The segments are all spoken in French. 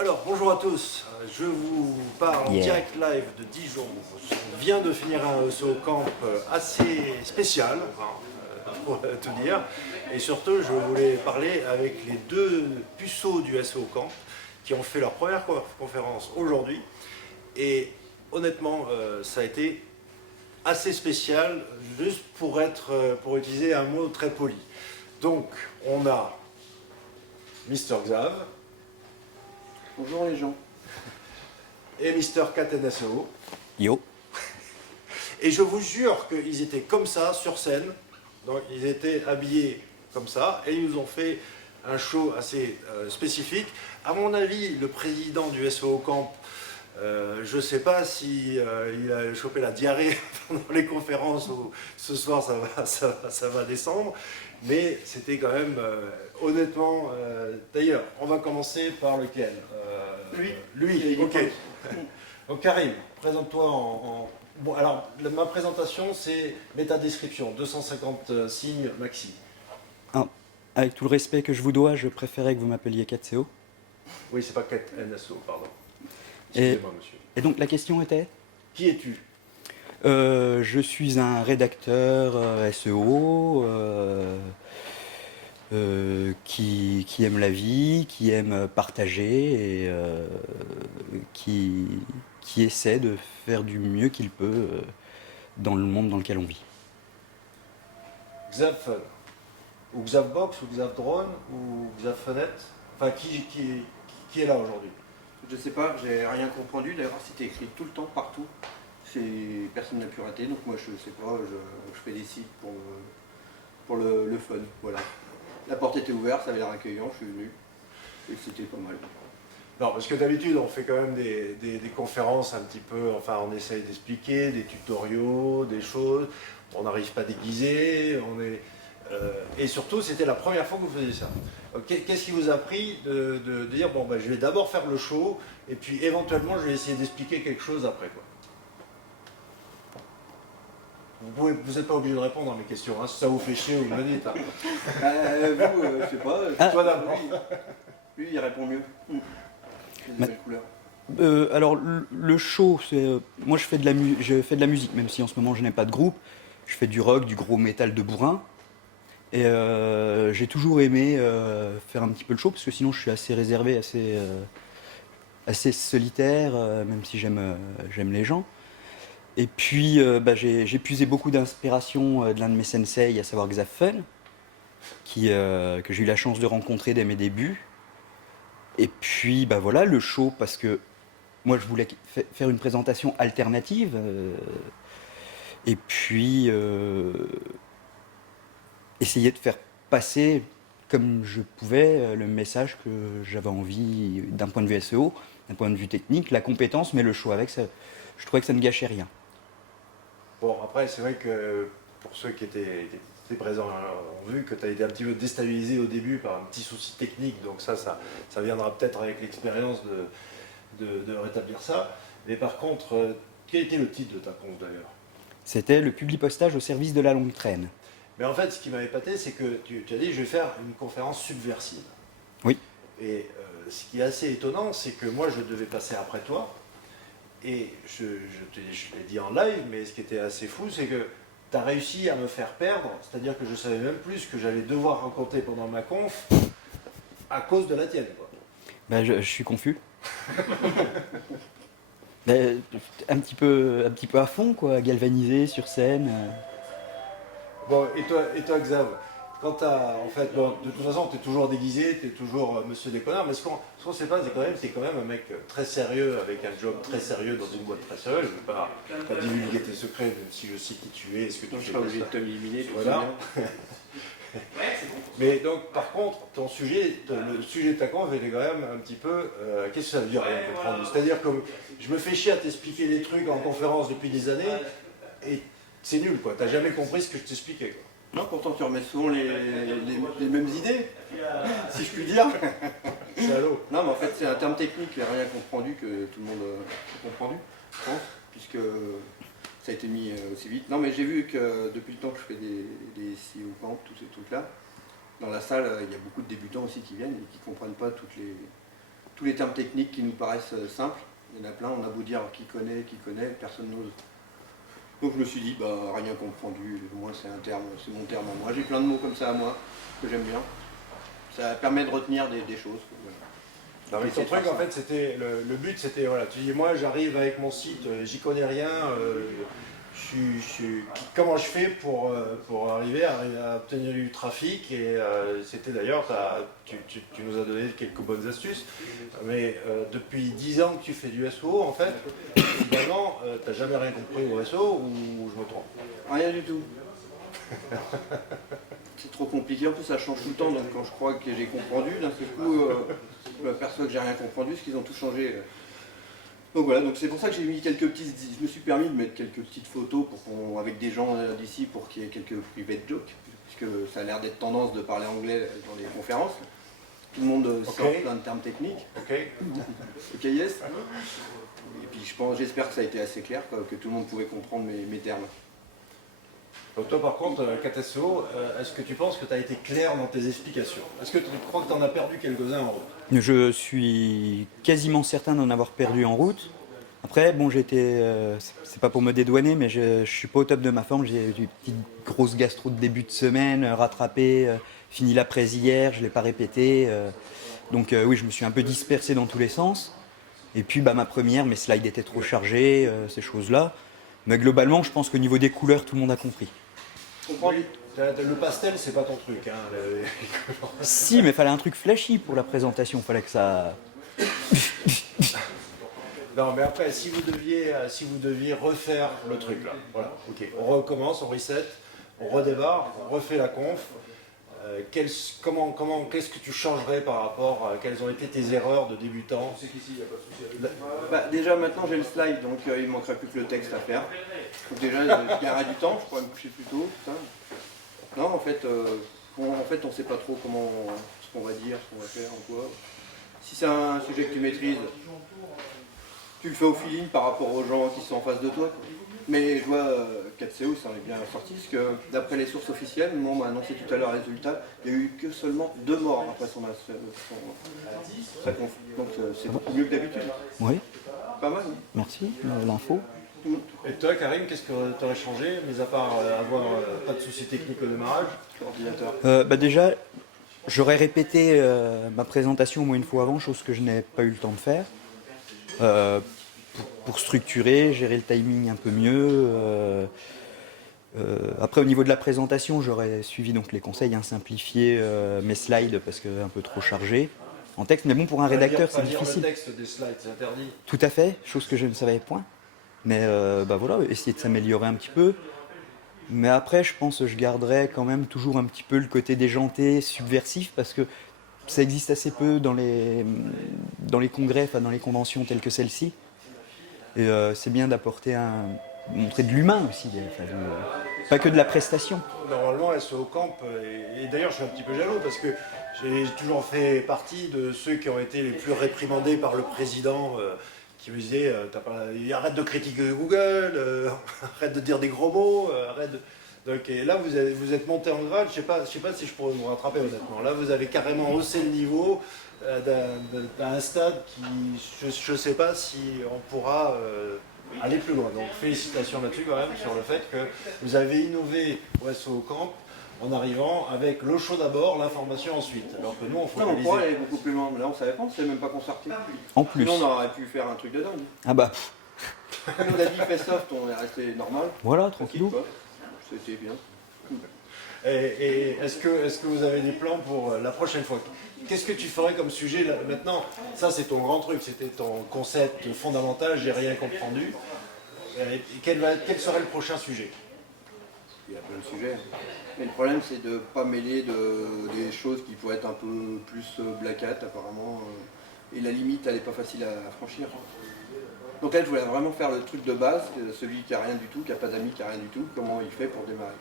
Alors, bonjour à tous. Je vous parle en direct live de Dijon. On vient de finir un SEO Camp assez spécial, pour tout dire. Et surtout, je voulais parler avec les deux puceaux du SEO Camp qui ont fait leur première conférence aujourd'hui. Et honnêtement, ça a été assez spécial, juste pour utiliser un mot très poli. Donc, on a Mister Xav. Bonjour les gens. Et Mister KTNSO. Yo. Et je vous jure qu'ils étaient comme ça sur scène. Donc ils étaient habillés comme ça et ils nous ont fait un show assez spécifique. À mon avis, le président du SEO Camp, je ne sais pas si il a chopé la diarrhée pendant les conférences ou ce soir ça va descendre. Mais c'était quand même, honnêtement, d'ailleurs, on va commencer par lequel Lui, ok. Donc Karim, présente-toi en... Bon, alors, ma présentation, c'est métadescription, 250 signes maxi. Ah, avec tout le respect que je vous dois, je préférais que vous m'appeliez 4CO. Oui, c'est pas NSO, pardon. Et, excusez-moi, monsieur. et donc la question était Qui es-tu? Je suis un rédacteur SEO qui aime la vie, qui aime partager et qui essaie de faire du mieux qu'il peut dans le monde dans lequel on vit. Xavfun, ou Xavbox, ou Xavdrone, ou Xavfenêtre. Enfin, qui est là aujourd'hui? Je sais pas, j'ai rien compris. D'ailleurs, c'était écrit tout le temps, partout. Personne n'a pu rater, donc moi je sais pas, je fais des sites pour le fun, voilà. La porte était ouverte, ça avait l'air accueillant, je suis venu, et c'était pas mal. Non, parce que d'habitude, on fait quand même des conférences un petit peu, enfin, on essaye d'expliquer, des tutoriaux, des choses, on n'arrive pas déguisé, et surtout, c'était la première fois que vous faisiez ça. Qu'est-ce qui vous a pris de dire, bon, ben, je vais d'abord faire le show, et puis éventuellement, je vais essayer d'expliquer quelque chose après, quoi. Vous n'êtes pas obligé de répondre à mes questions, hein, si ça vous fait chier, vous me dites. Hein. Vous, je sais pas, Toi d'abord. Lui, il répond mieux. Ma- Des belles couleurs. Alors le show, moi je fais de la musique, même si en ce moment je n'ai pas de groupe. Je fais du rock, du gros métal de bourrin. Et j'ai toujours aimé faire un petit peu le show, parce que sinon je suis assez réservé, assez solitaire, même si j'aime les gens. Et puis j'ai puisé beaucoup d'inspiration de l'un de mes sensei, à savoir Xavfun, que j'ai eu la chance de rencontrer dès mes débuts. Et puis voilà, le show, parce que moi je voulais faire une présentation alternative, et puis essayer de faire passer comme je pouvais le message que j'avais envie d'un point de vue SEO, d'un point de vue technique, la compétence, mais le show avec ça, je trouvais que ça ne gâchait rien. Bon, après, c'est vrai que pour ceux qui étaient présents ont vu que tu as été un petit peu déstabilisé au début par un petit souci technique, donc ça viendra peut-être avec l'expérience de rétablir ça. Mais par contre, quel était le titre de ta conf d'ailleurs? C'était le publipostage au service de la longue traîne. Mais en fait, ce qui m'a épaté, c'est que tu as dit je vais faire une conférence subversive. Oui. Et ce qui est assez étonnant, c'est que moi je devais passer après toi. Et je l'ai dit en live, mais ce qui était assez fou, c'est que tu as réussi à me faire perdre, c'est-à-dire que je savais même plus ce que j'allais devoir raconter pendant ma conf à cause de la tienne, quoi. Ben, je suis confus. Ben, un petit peu à fond, quoi, galvanisé sur scène. Bon, et toi Xav, quand t'as, en fait, bon, de toute façon, tu es toujours déguisé, tu es toujours monsieur déconneur, mais ce qu'on sait pas, c'est quand même, t'es quand même un mec très sérieux, avec un job très sérieux dans une boîte très sérieuse. Je ne vais pas divulguer tes secrets, même si je sais qui tu es, ce que tu Donc je fais. serai obligé de t'éliminer, Voilà. Mais donc, par contre, le sujet de ta conf était quand même un petit peu. Qu'est-ce que ça veut dire rien comprendre? C'est-à-dire que je me fais chier à t'expliquer les trucs en conférence depuis des années, et c'est nul, quoi. T'as jamais compris ce que je t'expliquais, quoi. Non, pourtant tu remets souvent les mêmes idées, si je puis dire. Salaud. Non, mais en fait c'est un terme technique, il n'y a rien comprendu que tout le monde a comprendu, je pense, puisque ça a été mis aussi vite. Non, mais j'ai vu que depuis le temps que je fais des SEO Camp, tous ces trucs-là, dans la salle, il y a beaucoup de débutants aussi qui viennent et qui ne comprennent pas toutes tous les termes techniques qui nous paraissent simples. Il y en a plein, on a beau dire qui connaît, personne n'ose. Donc je me suis dit, bah rien comprendu, moi c'est mon terme à moi. J'ai plein de mots comme ça à moi, que j'aime bien. Ça permet de retenir des choses. Non, mais ton truc, en fait, c'était le but, c'était voilà, tu dis moi j'arrive avec mon site, j'y connais rien, comment je fais pour arriver à obtenir du trafic et c'était d'ailleurs, tu nous as donné quelques bonnes astuces, mais depuis 10 ans que tu fais du SEO, en fait, évidemment, tu n'as jamais rien compris au SEO ou je me trompe? Rien du tout. C'est trop compliqué, en plus ça change tout le temps, donc quand je crois que j'ai comprendu, d'un seul coup, je m'aperçois que j'ai rien comprendu, parce qu'ils ont tout changé. Donc voilà, donc c'est pour ça que j'ai mis quelques petites, je me suis permis de mettre quelques petites photos avec des gens d'ici pour qu'il y ait quelques private jokes, puisque ça a l'air d'être tendance de parler anglais dans les conférences. Tout le monde sort plein de termes techniques. Ok. Ok, yes. Et puis j'espère que ça a été assez clair, quoi, que tout le monde pouvait comprendre mes termes. Donc toi par contre, KTSO, est-ce que tu penses que tu as été clair dans tes explications? Est-ce que tu crois que tu en as perdu quelques-uns en route? Je suis quasiment certain d'en avoir perdu en route. Après, bon, c'est pas pour me dédouaner, mais je suis pas au top de ma forme. J'ai eu une petite grosse gastro de début de semaine, rattrapé, fini l'après hier, je l'ai pas répété. Donc oui, je me suis un peu dispersé dans tous les sens. Et puis ma première, mes slides étaient trop chargés, ces choses-là. Mais globalement, je pense qu'au niveau des couleurs, tout le monde a compris. Oui. Le pastel, c'est pas ton truc. Hein, Si, mais il fallait un truc flashy pour la présentation. Il fallait que ça... Non, mais après, si vous deviez refaire le truc là, voilà, ok, on recommence, on reset, on redémarre, on refait la conf. Qu'est-ce que tu changerais par rapport à quelles ont été tes erreurs de débutant? Déjà maintenant j'ai le slide, donc il ne manquerait plus que le texte à faire. Donc déjà il y aura du temps, je pourrais me coucher plus tôt. Tout ça. Non, en fait on ne sait pas trop ce qu'on va dire, ce qu'on va faire, en quoi. Si c'est un sujet que tu maîtrises, tu le fais au feeling par rapport aux gens qui sont en face de toi. Mais je vois 4CO, ça en est bien sorti, parce que d'après les sources officielles, on m'a annoncé tout à l'heure le résultat, il n'y a eu que seulement 2 morts après sa conf. Donc c'est beaucoup mieux que d'habitude. Oui, Pas mal. merci, l'info. Et toi, Karim, qu'est-ce que tu aurais changé, mis à part avoir pas de soucis techniques au démarrage? L'ordinateur. Déjà, j'aurais répété ma présentation au moins une fois avant, chose que je n'ai pas eu le temps de faire. Pour structurer, gérer le timing un peu mieux. Après, au niveau de la présentation, j'aurais suivi donc les conseils, simplifier mes slides parce que un peu trop chargé en texte. Mais bon, pour un rédacteur, c'est difficile. Le texte des slides, c'est interdit. Tout à fait, chose que je ne savais point. Mais voilà, essayer de s'améliorer un petit peu. Mais après, je pense que je garderai quand même toujours un petit peu le côté déjanté, subversif, parce que ça existe assez peu dans les congrès, enfin dans les conventions telles que celle-ci. Et c'est bien d'apporter montrer de l'humain aussi, pas que de la prestation. Normalement, SEO Camp, et d'ailleurs je suis un petit peu jaloux parce que j'ai toujours fait partie de ceux qui ont été les plus réprimandés par le président qui me disait arrête de critiquer Google, arrête de dire des gros mots, arrête de... Donc, et là vous êtes monté en grade, je sais pas si je pourrais vous rattraper honnêtement. Là vous avez carrément haussé le niveau d'un stade qui, je ne sais pas si on pourra aller plus loin. Donc félicitations là-dessus quand même sur le fait que vous avez innové au SEO Camp en arrivant avec le show d'abord, l'information ensuite. Alors que nous on on focalisait... pourrait aller beaucoup plus loin, mais là on savait pas, on ne savait même pas qu'on sortait. En plus. Sinon on aurait pu faire un truc de dingue. Ah bah. Comme on a dit fait soft, on est resté normal. Voilà, tranquillou. C'était bien. Et est-ce que vous avez des plans pour la prochaine fois? Qu'est-ce que tu ferais comme sujet là, maintenant? Ça c'est ton grand truc, c'était ton concept fondamental, j'ai rien compris. Et quel serait le prochain sujet? Il y a plein de sujets. Mais le problème c'est de ne pas mêler des choses qui pourraient être un peu plus black hat apparemment. Et la limite elle n'est pas facile à franchir. Donc là je voulais vraiment faire le truc de base, celui qui n'a rien du tout, qui n'a pas d'amis, qui n'a rien du tout, comment il fait pour démarrer.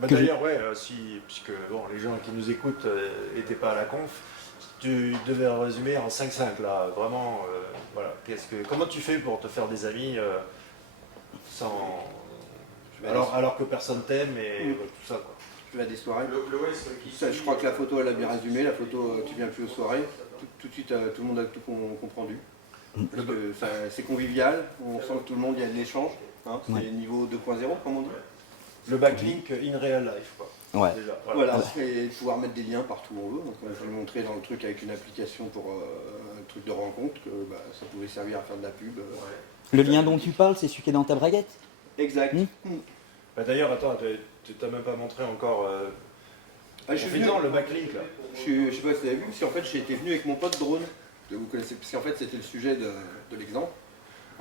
D'ailleurs, puisque les gens qui nous écoutent n'étaient pas à la conf, tu devais résumer en 5-5 là, vraiment, voilà. Comment tu fais pour te faire des amis alors que personne t'aime et tout ça quoi. Je vais à des soirées. Je crois que la photo elle a bien résumé, la photo tu viens plus aux soirées. tout de suite, tout le monde a tout comprendu. Parce que c'est convivial, on sent que tout le monde, il y a de l'échange. Hein, c'est niveau 2.0, comme on dit. Le backlink in real life, quoi. Ouais. Déjà, Voilà, et pouvoir mettre des liens partout où on veut. Donc, je vais montrer dans le truc avec une application pour un truc de rencontre que ça pouvait servir à faire de la pub. Le lien dont tu parles, c'est celui qui est dans ta braguette? Exact. Bah, d'ailleurs, attends, tu t'as même pas montré encore. Je suis venu, le backlink là. je sais pas si vous avez vu, parce qu'en fait j'ai été venu avec mon pote Drone, que vous connaissez, parce qu'en fait c'était le sujet de l'exemple.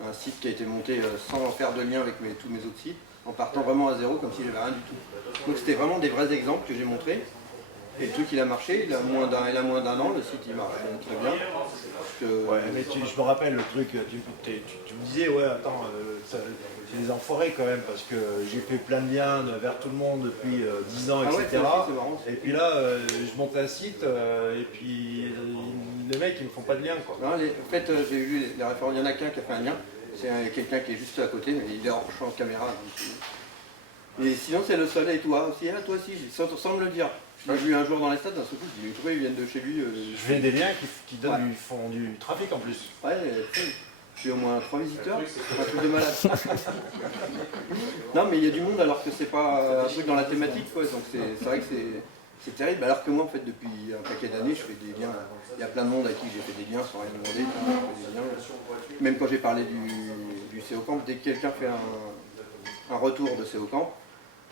Un site qui a été monté sans faire de lien avec tous mes autres sites, en partant vraiment à zéro, comme si j'avais rien du tout. Donc c'était vraiment des vrais exemples que j'ai montrés. Et le truc il a marché, il a moins d'un an, le site il marche très bien. Ouais, mais je me rappelle le truc, tu me disais, ouais, attends, c'est des enfoirés quand même, parce que j'ai fait plein de liens vers tout le monde depuis 10 ans, etc. Ouais, c'est marrant. Et puis là, je monte un site, et puis les mecs, ils me font pas de lien, quoi. Non, en fait, j'ai vu les références, il y en a qu'un qui a fait un lien, c'est quelqu'un qui est juste à côté, mais il est hors champ de caméra. Et sinon, c'est le seul, et toi aussi, toi aussi, sans me le dire. Je l'ai vu un jour dans les stades, d'un seul coup, je dis, trouvé, ils viennent de chez lui. Je fais des liens qui font du trafic en plus. Ouais, j'ai au moins 3 visiteurs, un truc de malade. Non, mais il y a du monde alors que c'est pas un truc dans la thématique, quoi. Donc c'est vrai que c'est terrible. Alors que moi, en fait, depuis un paquet d'années, je fais des liens. Il y a plein de monde à qui j'ai fait des liens sans rien demander. Des liens. Même quand j'ai parlé du CO Camp, dès que quelqu'un fait un retour de CO Camp,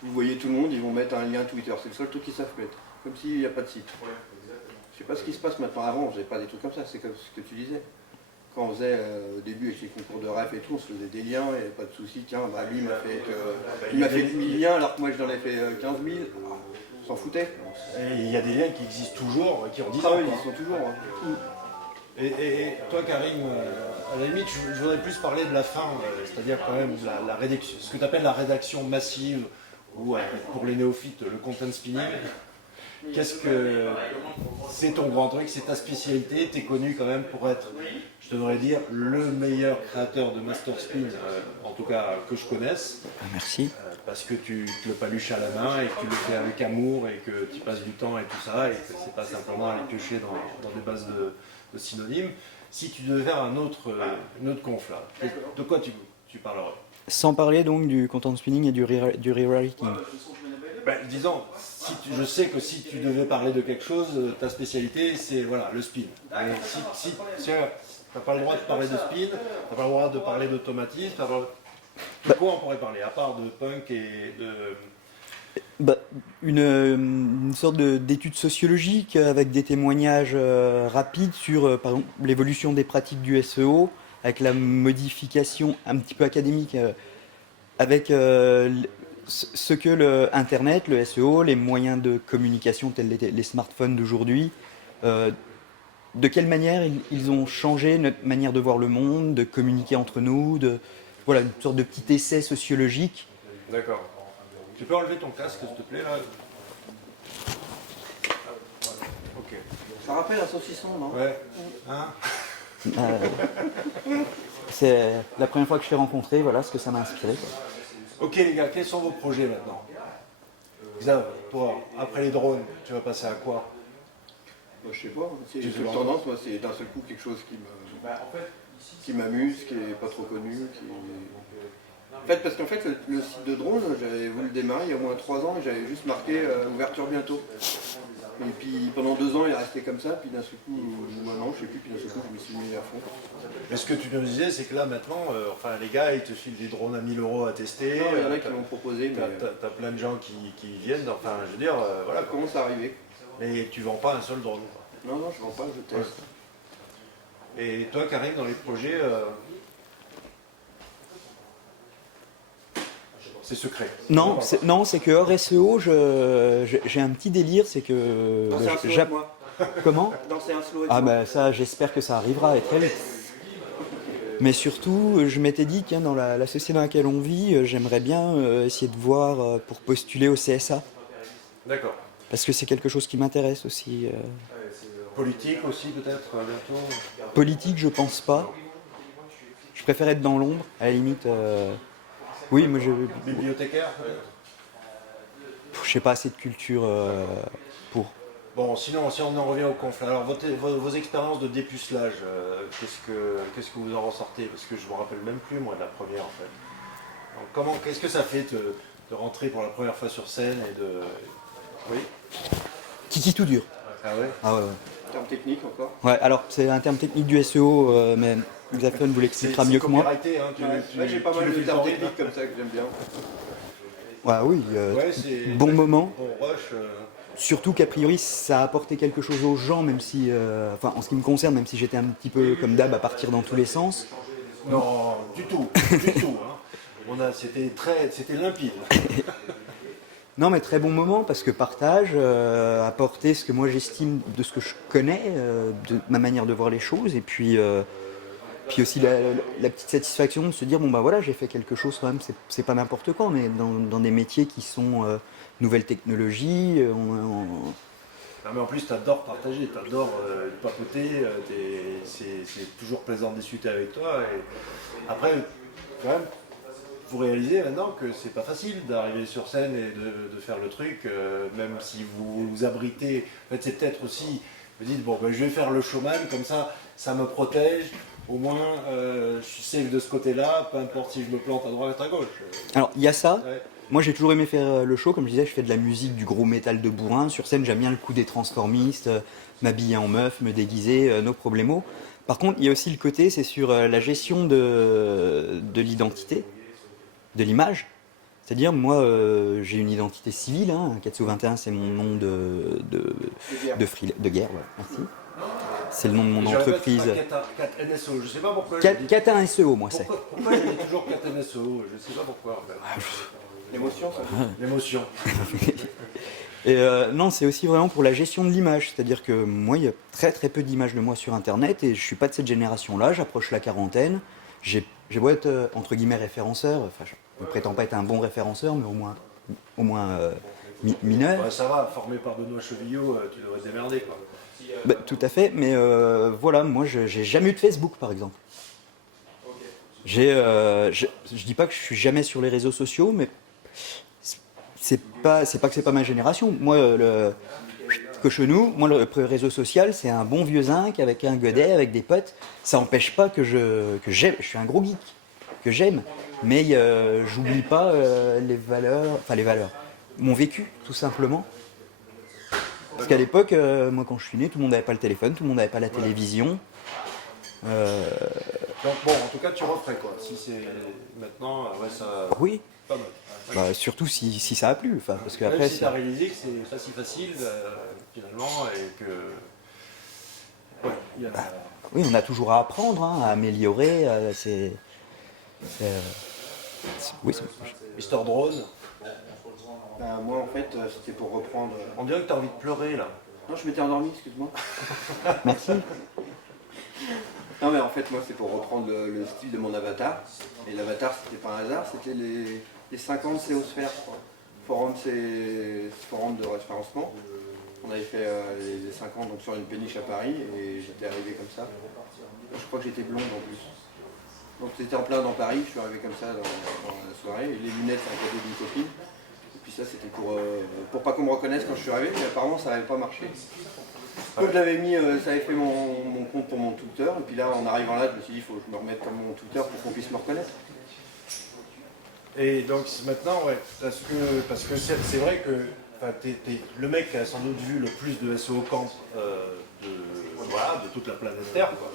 vous voyez tout le monde, ils vont mettre un lien Twitter. C'est le seul truc qu'ils savent mettre. Comme s'il n'y a pas de site. Je sais pas ce qui se passe maintenant. Avant, on faisait pas des trucs comme ça, c'est comme ce que tu disais. Quand on faisait au début avec les concours de ref et tout, on se faisait des liens, il n'y avait pas de souci. Tiens, lui il m'a fait 10 000 liens alors que moi j'en ai fait 15 000. On s'en foutait. Et il y a des liens qui existent toujours, qui ont 10 ans. Oui, ils sont toujours. Et toi, Karim, à la limite, je voudrais plus parler de la fin, c'est-à-dire quand même la rédaction, ce que tu appelles la rédaction massive, ou pour les néophytes, le content spinning. Qu'est-ce que c'est ton grand truc, c'est ta spécialité, tu es connu quand même pour être, je devrais dire, le meilleur créateur de master spin, en tout cas que je connaisse. Merci. Parce que tu le paluches à la main et que tu le fais avec amour et que tu passes du temps et tout ça, et que c'est pas simplement aller piocher dans des bases de synonymes. Si tu devais faire une autre conf là, de quoi tu parlerais? Sans parler donc du content spinning et du rewriting. Ben, disons, je sais que si tu devais parler de quelque chose, ta spécialité c'est voilà, le spin. Mais si tu n'as pas le droit de parler de spin, tu n'as pas le droit de parler d'automatisme, de quoi on pourrait parler, à part de punk et de... Une sorte d'étude sociologique avec des témoignages rapides sur par exemple, l'évolution des pratiques du SEO, avec la modification un petit peu académique, avec ce que Internet, le SEO, les moyens de communication tels les smartphones d'aujourd'hui, de quelle manière ils ont changé notre manière de voir le monde, de communiquer entre nous, voilà, une sorte de petit essai sociologique. D'accord. Tu peux enlever ton casque, s'il te plaît, là? Ok. Ça rappelle un saucisson, non? Ouais. Hein? C'est la première fois que je t'ai rencontré, voilà ce que ça m'a inspiré. Quoi. Ok les gars, quels sont vos projets maintenant? Xav, toi, après les drones, tu vas passer à quoi? Moi, je sais pas, c'est une tendance, moi c'est d'un seul coup quelque chose qui m'amuse, qui est pas trop connu. En fait, parce qu'en fait le site de drone, j'avais voulu le démarrer il y a au moins 3 ans et j'avais juste marqué ouverture bientôt. Et puis pendant 2 ans il est resté comme ça, puis d'un seul coup, maintenant je sais plus, puis d'un seul coup je me suis mis à fond. Mais ce que tu nous disais, c'est que là maintenant, enfin les gars, ils te filent des drones à 1000 € à tester. Non, il y en a qui m'ont proposé, mais t'as plein de gens qui viennent, enfin je veux dire, voilà. ça commence à arriver. Mais tu vends pas un seul drone, quoi. Non, je vends pas, je teste. Et toi, Karim, dans les projets, c'est secret. Non, c'est que hors SEO, j'ai un petit délire, c'est que... Danser un slow avec moi. Comment? Danser un slow avec Ah moi. ben ça, j'espère que ça arrivera et très vite. Mais surtout, je m'étais dit, tiens, dans la société dans laquelle on vit, j'aimerais bien essayer de voir pour postuler au CSA. D'accord. Parce que c'est quelque chose qui m'intéresse aussi. Politique aussi peut-être bientôt? Politique, je pense pas. Je préfère être dans l'ombre, à la limite. Oui, moi Bibliothécaire peut-être? je sais pas assez de culture pour. Bon, sinon, si on en revient au conf, alors vos expériences de dépucelage, qu'est-ce que vous en ressortez? Parce que je me rappelle même plus, moi, de la première, en fait. Donc, qu'est-ce que ça fait de rentrer pour la première fois sur scène et de... Oui. Kiki tout dur. Ah ouais. Ah ouais, ouais. Terme technique encore. Ouais, alors c'est un terme technique du SEO, mais Xaphon vous l'expliquera mieux que moi. Copyrighté, hein, Ouais, j'ai pas mal de termes techniques comme ça que j'aime bien. Ouais, oui, Ouais, c'est bon moment. bon rush. Surtout qu'a priori ça a apporté quelque chose aux gens, même si, enfin en ce qui me concerne, même si j'étais un petit peu comme d'hab à partir dans tous les sens. Non, du tout, du tout. Hein. C'était limpide. Non, mais très bon moment parce que partage, apporter ce que moi j'estime de ce que je connais, de ma manière de voir les choses, et puis aussi la petite satisfaction de se dire bon bah voilà, j'ai fait quelque chose quand même, c'est pas n'importe quoi, on est dans des métiers qui sont nouvelles technologies, Non, mais en plus, t'adores partager, t'adores papoter, c'est toujours plaisant de discuter avec toi. Et après, quand même, vous réalisez maintenant que c'est pas facile d'arriver sur scène et de faire le truc, même si vous vous abritez. En fait, c'est peut-être aussi, vous dites, bon, ben, je vais faire le showman, comme ça me protège. Au moins, je suis safe de ce côté-là, peu importe si je me plante à droite ou à gauche. Alors il y a ça. Ouais. Moi j'ai toujours aimé faire le show, comme je disais, je fais de la musique, du gros métal de bourrin. Sur scène j'aime bien le coup des transformistes, m'habiller en meuf, me déguiser, no problemo. Par contre il y a aussi le côté, c'est sur la gestion de l'identité, de l'image. C'est-à-dire moi j'ai une identité civile, hein. Katsu 21 c'est mon nom de guerre, voilà, merci. C'est le nom de mon Je répète, entreprise. Cat NSO, je sais pas pourquoi. Cat 1 SEO moi c'est. Pourquoi je dis toujours Cat NSO? Je sais pas pourquoi. En fait. L'émotion, ça. L'émotion. Et non, c'est aussi vraiment pour la gestion de l'image. C'est-à-dire que moi, il y a très très peu d'images de moi sur Internet et je suis pas de cette génération-là. J'approche la quarantaine. J'ai beau être entre guillemets référenceur. Enfin, je ne prétends pas être un bon référenceur, mais au moins mineur. Ouais, ça va, formé par Benoît Chevillot, tu devrais te démerder, quoi. Bah, tout à fait. Mais voilà, moi, j'ai jamais eu de Facebook, par exemple. Je dis pas que je suis jamais sur les réseaux sociaux, mais c'est pas que c'est pas ma génération. Moi, Cochonou, moi le réseau social, c'est un bon vieux zinc avec un godet, avec des potes. Ça n'empêche pas que j'aime. Je suis un gros geek, que j'aime, mais j'oublie pas les valeurs, mon vécu, tout simplement. Parce qu'à l'époque, moi quand je suis né, tout le monde n'avait pas le téléphone, tout le monde n'avait pas la télévision. Donc bon, en tout cas, tu referais, quoi. Si c'est maintenant, ouais, ça... Oui. Pas mal. Bah, surtout si ça a plu. Enfin, parce que Même après, si tu as réalisé que c'est pas si facile, finalement, et que... Ouais, il y a... oui, on a toujours à apprendre, hein, à améliorer. Oui, Mister Drone, Bah, moi, en fait, c'était pour reprendre. on dirait que tu as envie de pleurer, là. Non, je m'étais endormi, excuse-moi. merci. Non, mais en fait, moi, c'est pour reprendre le style de mon avatar. Et l'avatar, c'était pas un hasard, c'était les 50 Céosphères, forum de référencement. On avait fait les 50 donc, sur une péniche à Paris et j'étais arrivé comme ça. Je crois que j'étais blonde en plus. Donc c'était en plein dans Paris, je suis arrivé comme ça dans la soirée. Et les lunettes, c'est un cadeau d'une copine. Et puis ça, c'était pour pas qu'on me reconnaisse quand je suis arrivé, mais apparemment ça n'avait pas marché. Quand je l'avais mis, ça avait fait mon compte pour mon tuteur. Et puis là, en arrivant là, je me suis dit, il faut que je me remette comme mon tuteur pour qu'on puisse me reconnaître. Et donc maintenant, ouais, parce que c'est vrai que enfin, le mec qui a sans doute vu le plus de SEO camp de toute la planète Terre, quoi.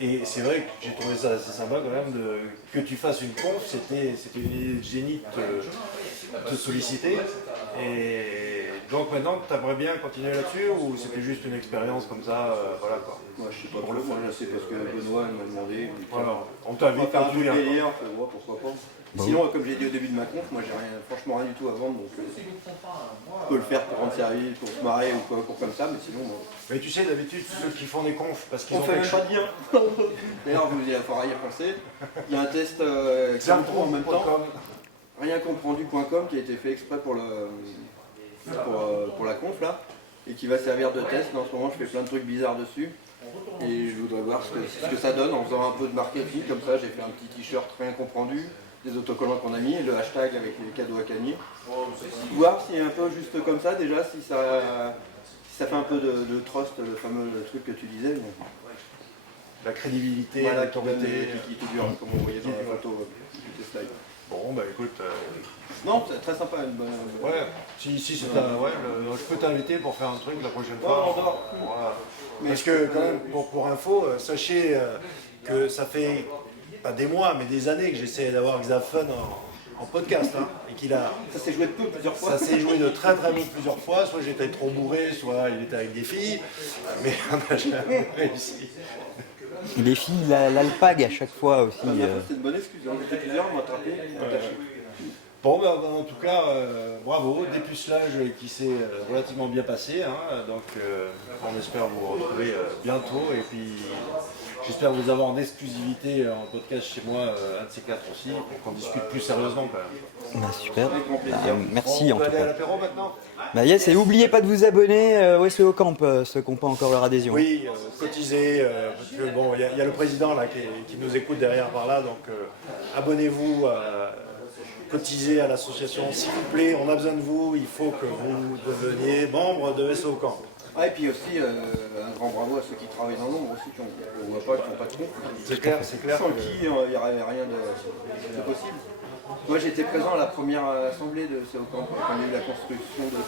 Et c'est vrai que j'ai trouvé ça assez sympa quand même que tu fasses une conf, c'était une idée de génie de te solliciter. Et donc maintenant, tu aimerais bien continuer là-dessus ou c'était juste une expérience comme ça, voilà quoi. Moi, je sais pas pour le fond, je sais parce que Benoît m'a demandé. Voilà, on On t'invite va faire un quand tu truc viens. délire, pourquoi pas. Sinon, comme j'ai dit au début de ma conf, moi j'ai franchement rien du tout à vendre, donc je peux le faire pour rendre service, pour se marrer ou quoi, pour comme ça, mais sinon. Mais tu sais, d'habitude, ceux qui font des confs, parce qu'ils On ont fait quelque même chose. pas de lien. D'ailleurs, il faudra y repenser. Il y a un test qui en même temps, riencomprendu.com qui a été fait exprès pour la conf là, et qui va servir de test. En ce moment, je fais plein de trucs bizarres dessus. Et je voudrais voir ce que ça donne en faisant un peu de marketing comme ça. J'ai fait un petit t-shirt rien comprendu, des autocollants qu'on a mis, le hashtag avec les cadeaux à gagner. Voir si un peu juste comme ça déjà, si ça fait un peu de trust, le fameux truc que tu disais. Mais... La crédibilité, Voilà, qui l'autorité. dure, comme on voyait dans la photo du test live. Bon, bah écoute. Non, c'est très sympa, une bonne. Ouais, si c'est je peux t'inviter pour faire un truc la prochaine fois. on dort. Voilà. Parce que quand même, pour info, sachez que ça fait pas des mois, mais des années que j'essaie d'avoir Xafun en podcast. Hein, et qu'il a. Ça s'est joué de peu plusieurs fois. Ça s'est joué de très peu plusieurs fois. Soit j'étais trop bourré, soit il était avec des filles. Mais on n'a jamais réussi. Les filles, l'alpague à chaque fois aussi. C'est une bonne excuse. Hein. J'étais plusieurs, on m'a attrapé. Bon, bah, en tout cas, bravo, dépucelage qui s'est relativement bien passé. Hein, donc, on espère vous retrouver bientôt. Et puis, j'espère vous avoir en exclusivité en podcast chez moi, un de ces quatre aussi, pour qu'on discute plus sérieusement quand même. Bah, super. Merci Bon, on en peut tout aller à cas. l'apéro maintenant? Bah yes, et n'oubliez pas de vous abonner au SEO Camp, ceux qui n'ont pas encore leur adhésion. Oui, cotisez, parce que bon, il y a le président là qui nous écoute derrière par là, donc abonnez-vous, cotisez à l'association, s'il vous plaît, on a besoin de vous, il faut que vous deveniez membre de SEO Camp. Ah, et puis aussi, un grand bravo à ceux qui travaillent dans l'ombre aussi, qui ne voient pas, qui n'ont pas de compte. C'est clair, c'est clair. Sans qui il n'y aurait rien de possible. Moi j'étais présent à la première assemblée de SEO Camp, quand il y a eu la construction de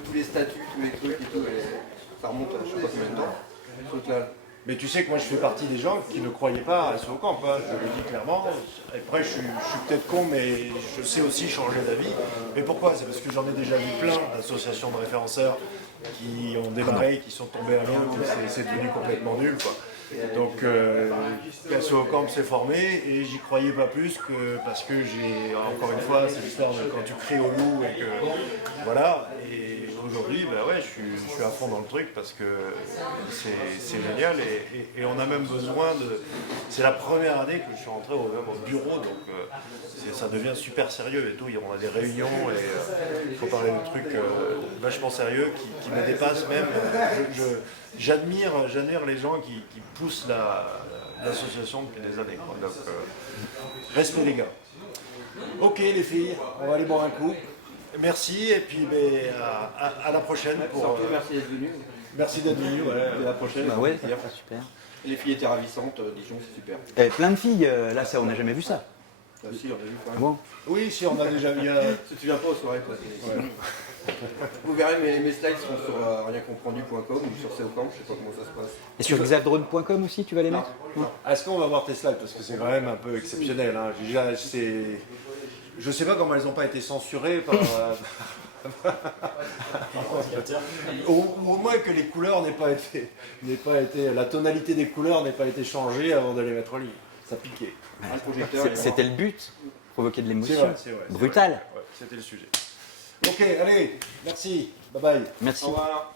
tous les statuts, tous les trucs et tout. Et ça remonte à je ne sais pas combien de temps. Donc là, Mais tu sais que moi je fais partie des gens qui ne croyaient pas à SEO Camp, hein, je le dis clairement. Après je suis peut-être con, mais je sais aussi changer d'avis. Mais pourquoi? C'est parce que j'en ai déjà vu plein d'associations de référenceurs qui ont démarré, qui sont tombés à l'eau, c'est devenu complètement nul, quoi. Donc SEO Camp s'est formé et j'y croyais pas plus que parce que j'ai, encore une fois, c'est l'histoire de quand tu cries au loup et que voilà. Et aujourd'hui, bah ouais, je suis à fond dans le truc parce que c'est génial et on a même besoin de. C'est la première année que je suis rentré même au bureau, donc ça devient super sérieux et tout. On a des réunions et il faut parler de trucs vachement sérieux qui me dépassent même. J'admire les gens qui poussent l'association depuis des années, quoi. Donc, respect les gars. Ok les filles, on va aller boire un coup. Merci et puis à la prochaine. surtout merci d'être venu. Merci d'être venu. Ouais. À la prochaine. Bah ouais, Plaisir. super. Les filles étaient ravissantes, Dijon c'est super. Et plein de filles, là ça on n'a jamais vu ça. Si, on a vu quand même. Bon. Oui, si on a déjà vu. Si tu viens pas aux soirées, quoi. Vous verrez, mes slides seront sur riencomprendu.com ou sur SEOcamp, je sais pas comment ça se passe. Et sur xavdrone.com aussi, tu vas les mettre? Est-ce qu'on va voir tes slides parce que c'est quand même un peu exceptionnel. Hein. Je sais pas comment elles n'ont pas été censurées par. Au moins que les couleurs n'aient pas été, la tonalité des couleurs n'ait pas été changée avant de les mettre en ligne. Ça piquait. Un projecteur. C'était le but, provoquer de C'est l'émotion. vrai, c'est vrai. Brutal. Ouais, c'était le sujet. Ok, allez, merci. Bye bye. Merci. Au revoir.